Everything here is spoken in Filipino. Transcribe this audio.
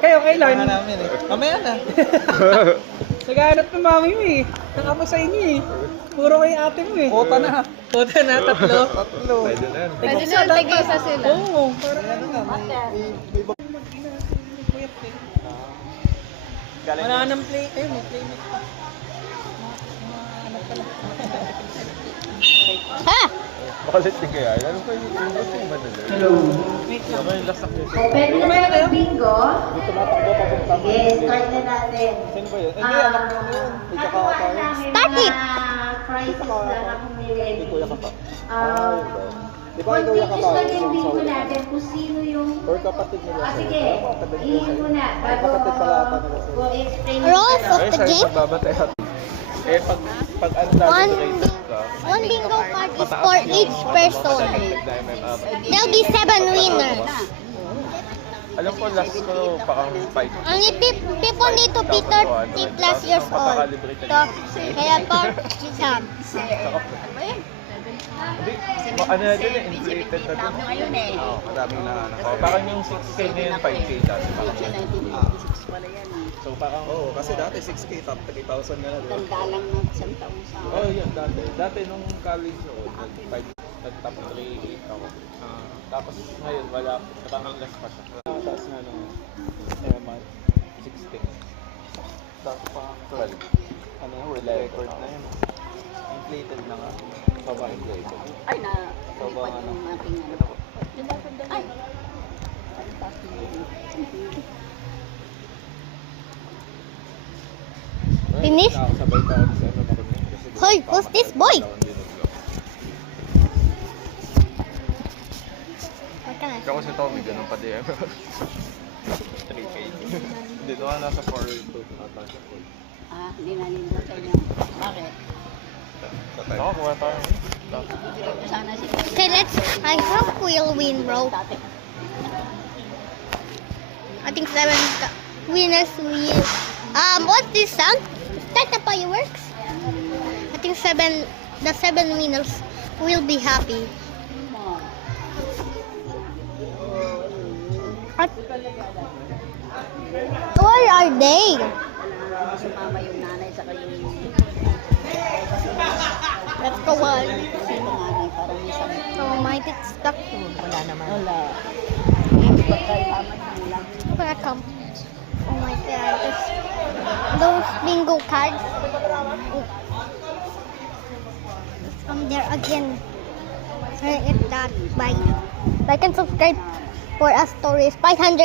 Kayo, kailan? Kailangan namin eh. Mamaya na. Naghahanap ng mami mo eh. Nakapa sa inyo eh. Puro kay ate mo eh. Kota na. Kota na, tatlo. Tatlo. Pwede na yan. Pwede na, tig-isa sila. Oo. Parang Ano nga, galing wala nang play. Ayun, may playmate pa. Anak pala. Ha? Bakalit din kaya. Ano pa yung ba na dyan? Hello. Wait lang. Ano yung last na Pwede na tayo mag-bingo? Hindi tumatakbo pa kung tama. Sige, start na natin. Sino ba yun? Hindi, anak mo ano yun. May kakaka yun. Start it! Prizes na akong May nilagay. kuya ka pa. Di ba ikaw Contagious yung lang kakaka? yung bingo natin kung sino yung... Or kapatid nila. Sige, ihin mo na. Bago Kapatid pala ata nila sila. ko explain Rules of the game? Magbabatay at eh pag ano One dati rated ka. One bingo card is for each person. There'll be 7 winners. Alam ko last ko parang 5. Ang people need to be 30 plus years old. Kaya 40 isang. Hindi, ano na din eh, inflated na din. Ngayon eh. Oo, madaming na parang yung 6K ngayon, 5K dati. Parang Kasi 1986 pala yan eh. so parang, oo, kasi dati 6K, top 3,000 na na doon. Tanda lang ng isang taon sa Oo, yun, dati. Dati nung college ako, nag-top 3 ako. Tapos ngayon, wala, parang less pa siya. Tapos nga nung month, 16. Tapos pa, 12. Ano, world record na yun. Inflated na nga. Baba inflated. Ay na, Baba lipat ano. yung ating ano. Ito po. Ay! Finish? Nakakasabay pa ako sa ano marami. Hoy, who's this boy? Ikaw si Tommy, ganun pa din. 3K. Dito ka nasa 4-2 ata siya. Ah, hindi na nindutay niya. Bakit? Ako, kuha tayo. Sana si Okay, I hope we'll win, bro. I think 7 winners will. What's this sound? Start the fireworks. I think the 7 winners will be happy. Where are they? sumama yung nanay sa kayong Let's go on. sino nanay parang may sabi. Oh my, it's stuck. Wala naman. Wala. Hindi ba tayo tama nila? Welcome. Oh my god. Those bingo cards. Oh. There again. Look at that. Bye. Like and subscribe for us stories. 500.